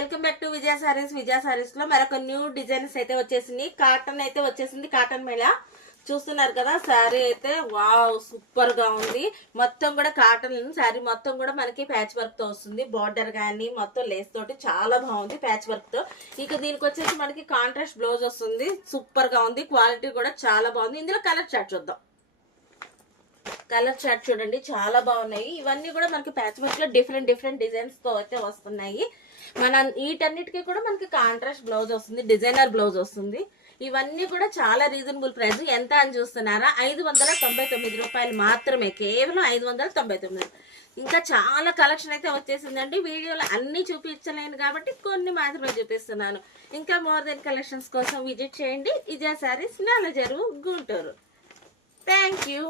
Welcome back to విజయ సారీస్. విజయ సారీస్ లో మరొక new designs అయితే వచ్చేసింది. కాటన్ అయితే వచ్చేసింది. కాటన్ మేళ చూస్తున్నారు కదా. శారీ అయితే వావ్ సూపర్ గా ఉంది. మొత్తం కూడా కాటన్ శారీ మొత్తం కూడా మనకి ప్యాచ్ వర్క్ తో వస్తుంది. బార్డర్ కానీ మొత్తం లేస్ తోటి చాలా బాగుంది ప్యాచ్ వర్క్ తో. ఇక దీనికి వచ్చేసి మనకి కాంట్రాస్ట్ బ్లౌజ్ వస్తుంది. సూపర్ గా ఉంది. క్వాలిటీ కూడా చాలా బాగుంది. ఇందులో కలర్ చార్ట్ చూద్దాం. కలర్ చార్ట్ చూడండి చాలా బాగున్నాయి. ఇవన్నీ కూడా మనకి ప్యాచ్ వర్క్ లో డిఫరెంట్ డిజైన్స్ తో అయితే వస్తున్నాయి. మన వీటన్నిటికీ కూడా మనకి కాంట్రాస్ట్ బ్లౌజ్ వస్తుంది. డిజైనర్ బ్లౌజ్ వస్తుంది. ఇవన్నీ కూడా చాలా రీజనబుల్ ప్రైస్. ఎంత అని చూస్తున్నారా? 599 రూపాయలు మాత్రమే. కేవలం 599. ఇంకా చాలా కలెక్షన్ అయితే వచ్చేసిందండి. వీడియోలో అన్ని చూపించలేను కాబట్టి కొన్ని మాత్రమే చూపిస్తున్నాను. ఇంకా మోర్ దెన్ కలెక్షన్స్ కోసం విజిట్ చేయండి విజయ సారీస్, నల్లజరువు, గుంటూరు. Thank you.